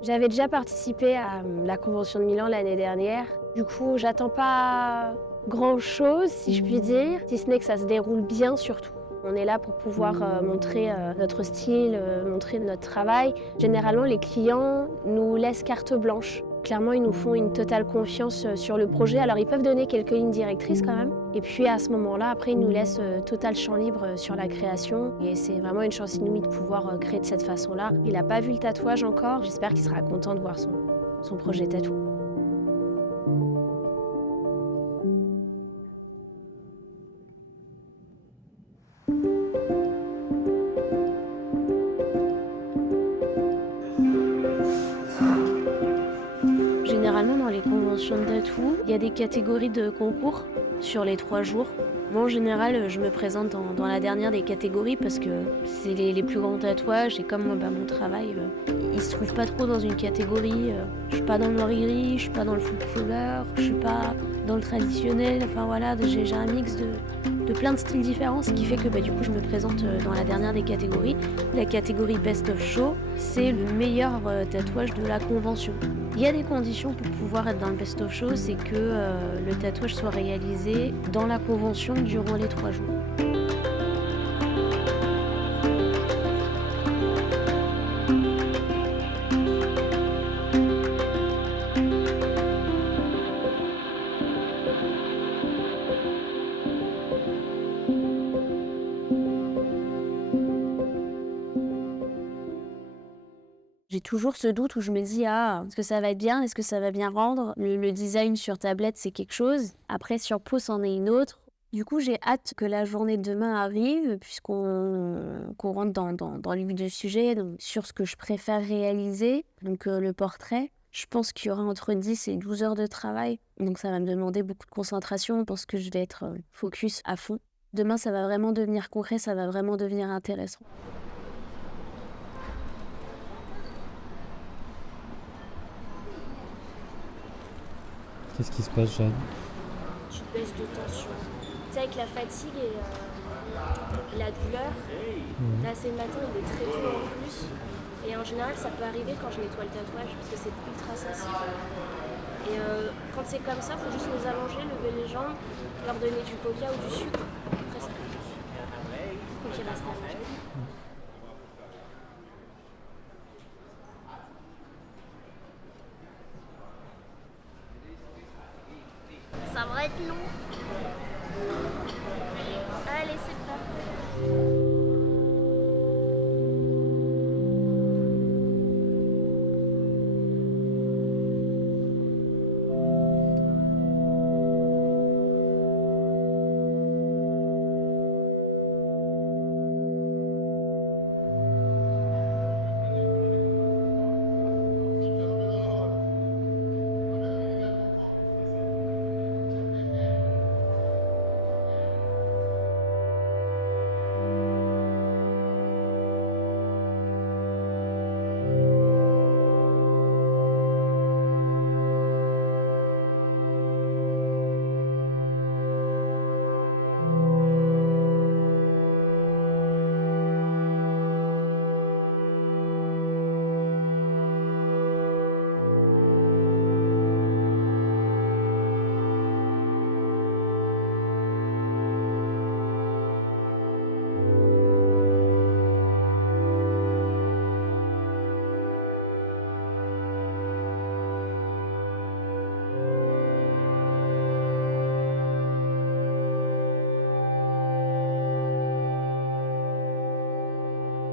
J'avais déjà participé à la convention de Milan l'année dernière. Du coup, j'attends pas grand-chose, si je puis dire, si ce n'est que ça se déroule bien surtout. On est là pour pouvoir montrer notre style, montrer notre travail. Généralement, les clients nous laissent carte blanche. Clairement, ils nous font une totale confiance sur le projet. Alors, ils peuvent donner quelques lignes directrices quand même. Et puis, à ce moment-là, après, ils nous laissent total champ libre sur la création. Et c'est vraiment une chance inouïe de pouvoir créer de cette façon-là. Il n'a pas vu le tatouage encore. J'espère qu'il sera content de voir son projet tatou. Généralement, dans les conventions de tatou, il y a des catégories de concours sur les 3 jours. Moi, en général, je me présente dans la dernière des catégories parce que c'est les plus grands tatouages et comme moi, mon travail, il se trouve pas trop dans une catégorie. Je suis pas dans le noir et gris, je suis pas dans le full couleur, je suis pas dans le traditionnel. Enfin voilà, j'ai un mix de plein de styles différents, ce qui fait que du coup, je me présente dans la dernière des catégories. La catégorie Best of Show, c'est le meilleur tatouage de la convention. Il y a des conditions pour pouvoir être dans le Best of Show, c'est que le tatouage soit réalisé dans la convention durant les 3 jours. J'ai toujours ce doute où je me dis: «Ah, est-ce que ça va être bien? Est-ce que ça va bien rendre?» Le design sur tablette, c'est quelque chose. Après sur peau, c'en est une autre. Du coup, j'ai hâte que la journée de demain arrive qu'on rentre dans le vif du sujet, donc sur ce que je préfère réaliser, donc le portrait. Je pense qu'il y aura entre 10 et 12 heures de travail, donc ça va me demander beaucoup de concentration. Je pense que je vais être, focus à fond. Demain, ça va vraiment devenir concret, ça va vraiment devenir intéressant. Qu'est-ce qui se passe, Jeanne? Petite baisse de tension. Tu sais, avec la fatigue et la douleur, là c'est le matin, il est très tôt en plus. Et en général, ça peut arriver quand je nettoie le tatouage parce que c'est ultra sensible. Et quand c'est comme ça, il faut juste les allonger, lever les jambes, leur donner du coca ou du sucre. Après, ça faut qu'ils restent allongés. Ça va être long. Allez, c'est parti.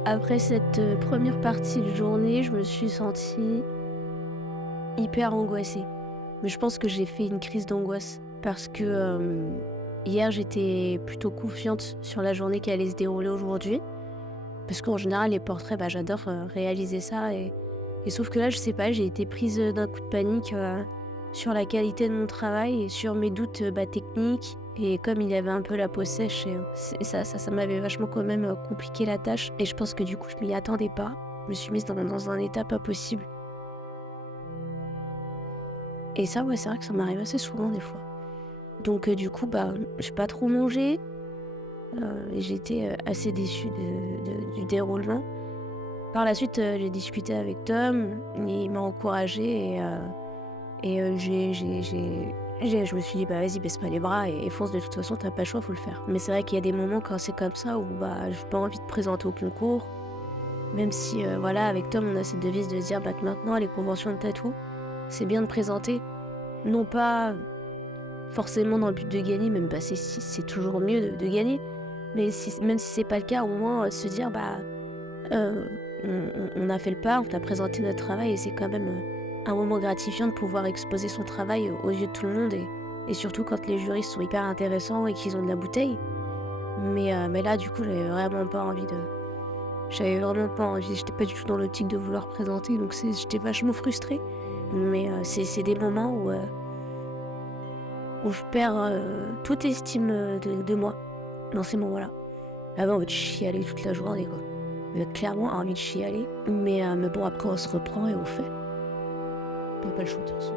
Après cette première partie de journée, je me suis sentie hyper angoissée. Mais je pense que j'ai fait une crise d'angoisse parce que hier, j'étais plutôt confiante sur la journée qui allait se dérouler aujourd'hui. Parce qu'en général, les portraits, j'adore réaliser ça. Et sauf que là, je sais pas, j'ai été prise d'un coup de panique sur la qualité de mon travail et sur mes doutes techniques. Et comme il y avait un peu la peau sèche, ça m'avait vachement quand même compliqué la tâche. Et je pense que du coup, je m'y attendais pas. Je me suis mise dans un état pas possible. Et ça, ouais, c'est vrai que ça m'arrive assez souvent des fois. Donc du coup, j'ai pas trop mangé. Et j'étais assez déçue du déroulement. Par la suite, j'ai discuté avec Tom, il m'a encouragée je me suis dit, bah vas-y, baisse pas les bras et fonce, de toute façon, t'as pas le choix, faut le faire. Mais c'est vrai qu'il y a des moments quand c'est comme ça où j'ai pas envie de présenter au concours, même si, avec Tom, on a cette devise de se dire que maintenant, les conventions de tatou, c'est bien de présenter, non pas forcément dans le but de gagner, même c'est toujours mieux de gagner, mais même si c'est pas le cas, au moins se dire, on a fait le pas, on t'a présenté notre travail et c'est quand même un moment gratifiant de pouvoir exposer son travail aux yeux de tout le monde et surtout quand les juristes sont hyper intéressants et qu'ils ont de la bouteille. Mais là, du coup, j'avais vraiment pas envie, j'étais pas du tout dans l'optique de vouloir présenter, donc j'étais vachement frustrée. Mais c'est des moments où je perds toute estime de moi dans ces moments-là. Là-bas, on veut chialer toute la journée, quoi. On a clairement envie de chialer. Mais bon, après, on se reprend et on fait. On n'a pas le choix, de toute façon.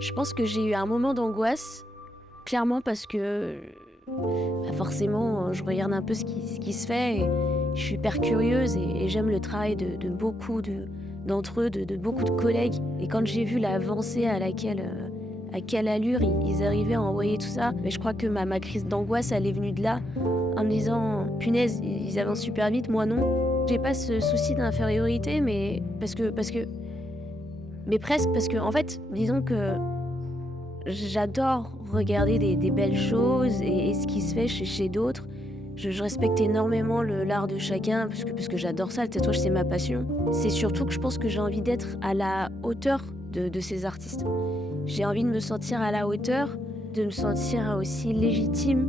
Je pense que j'ai eu un moment d'angoisse, clairement parce que forcément, je regarde un peu ce qui se fait et je suis hyper curieuse et j'aime le travail de beaucoup d'entre eux, de beaucoup de collègues. Et quand j'ai vu l'avancée à quelle allure ils arrivaient à envoyer tout ça, mais je crois que ma crise d'angoisse, elle est venue de là, en me disant, punaise, ils avancent super vite, moi non. J'ai pas ce souci d'infériorité, mais presque, parce que en fait, disons que j'adore regarder des belles choses et ce qui se fait chez d'autres. Je respecte énormément l'art de chacun parce que j'adore ça, le tatouage c'est ma passion. C'est surtout que je pense que j'ai envie d'être à la hauteur de ces artistes. J'ai envie de me sentir à la hauteur, de me sentir aussi légitime,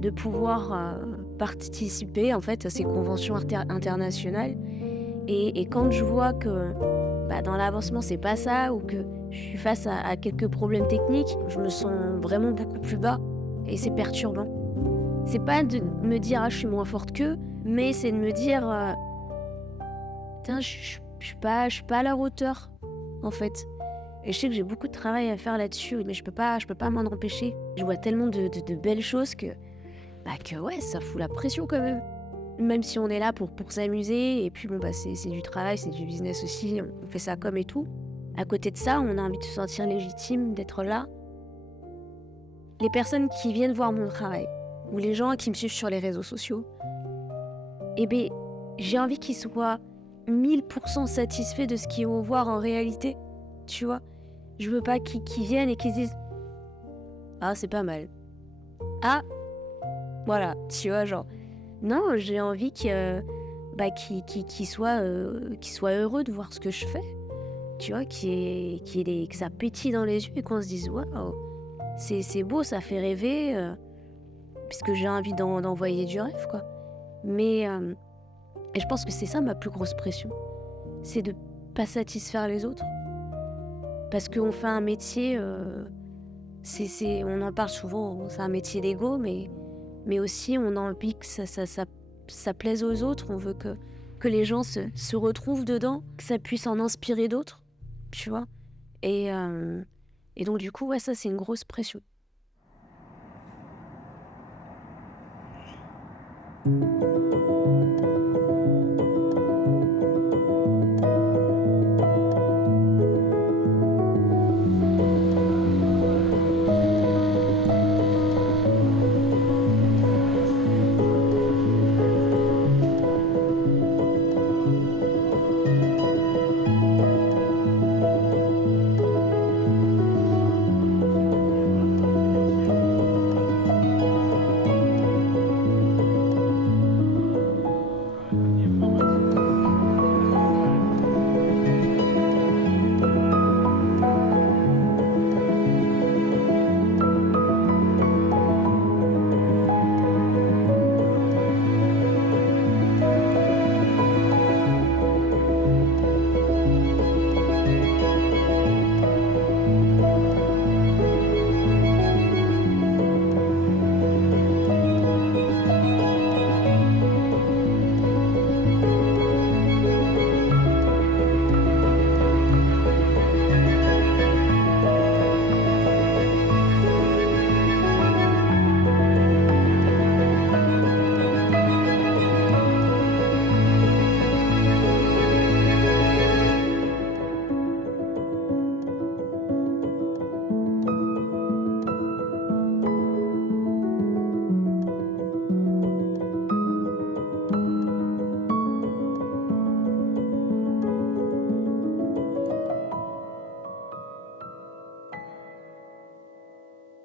de pouvoir participer en fait à ces conventions internationales. Et quand je vois que dans l'avancement c'est pas ça, ou que je suis face à quelques problèmes techniques, je me sens vraiment beaucoup plus bas et c'est perturbant. C'est pas de me dire je suis moins forte qu'eux, mais c'est de me dire putain, je suis pas à la hauteur en fait. Et je sais que j'ai beaucoup de travail à faire là-dessus, mais je peux pas m'en empêcher. Je vois tellement de belles choses que ouais, ça fout la pression quand même. Même si on est là pour s'amuser, et puis c'est du travail, c'est du business aussi, on fait ça comme et tout. À côté de ça, on a envie de se sentir légitime, d'être là. Les personnes qui viennent voir mon travail, ou les gens qui me suivent sur les réseaux sociaux, j'ai envie qu'ils soient 1000% satisfaits de ce qu'ils vont voir en réalité, tu vois. Je veux pas qu'ils viennent et qu'ils disent « Ah, c'est pas mal. Ah, voilà, tu vois, genre... » Non, j'ai envie qu'ils soient heureux de voir ce que je fais, tu vois, que ça pétille dans les yeux et qu'on se dise « Waouh, c'est beau, ça fait rêver, puisque j'ai envie d'envoyer du rêve, quoi. » Mais et je pense que c'est ça ma plus grosse pression, c'est de pas satisfaire les autres. Parce qu'on fait un métier, on en parle souvent, c'est un métier d'ego, mais aussi on a envie que ça plaise aux autres, on veut que les gens se retrouvent dedans, que ça puisse en inspirer d'autres, tu vois. Et donc du coup, ouais, ça c'est une grosse pression.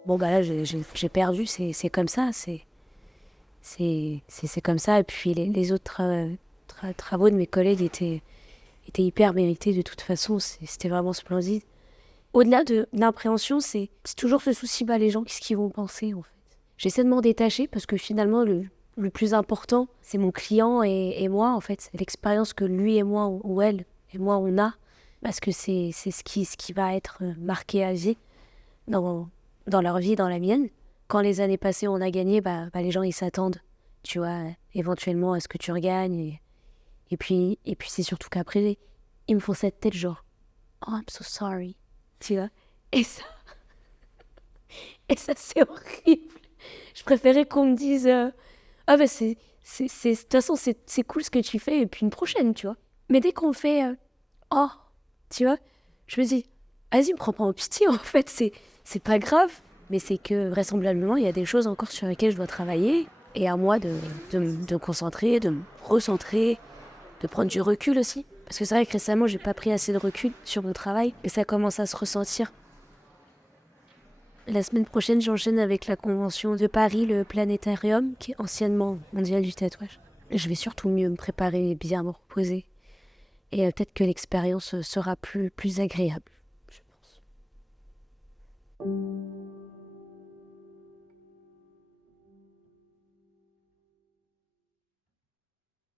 bon bah là j'ai perdu, c'est comme ça, c'est comme ça. Et puis les autres travaux de mes collègues étaient hyper mérités de toute façon, c'était vraiment splendide. Au-delà de l'appréhension, c'est toujours ce souci, bah les gens, qu'est-ce qu'ils vont penser en fait. J'essaie de m'en détacher parce que finalement le plus important, c'est mon client et moi en fait, c'est l'expérience que lui et moi, ou elle et moi on a, parce que c'est ce qui va être marqué à vie dans leur vie, dans la mienne. Quand les années passées on a gagné, bah les gens ils s'attendent, tu vois, éventuellement à ce que tu regagnes. Et puis c'est surtout qu'après, ils me font cette tête genre « Oh, I'm so sorry », tu vois. Et ça, c'est horrible. Je préférais qu'on me dise « Ah bah de toute façon, c'est cool ce que tu fais, et puis une prochaine, tu vois. » Mais dès qu'on fait « Oh », tu vois, je me dis « Vas-y, me prends pas en pitié, en fait, c'est pas grave. » Mais c'est que vraisemblablement, il y a des choses encore sur lesquelles je dois travailler. Et à moi de me concentrer, de me recentrer, de prendre du recul aussi. Parce que c'est vrai que récemment, j'ai pas pris assez de recul sur mon travail et ça commence à se ressentir. La semaine prochaine, j'enchaîne avec la convention de Paris, le Planétarium, qui est anciennement mondial du tatouage. Je vais surtout mieux me préparer, bien me reposer. Et peut-être que l'expérience sera plus agréable.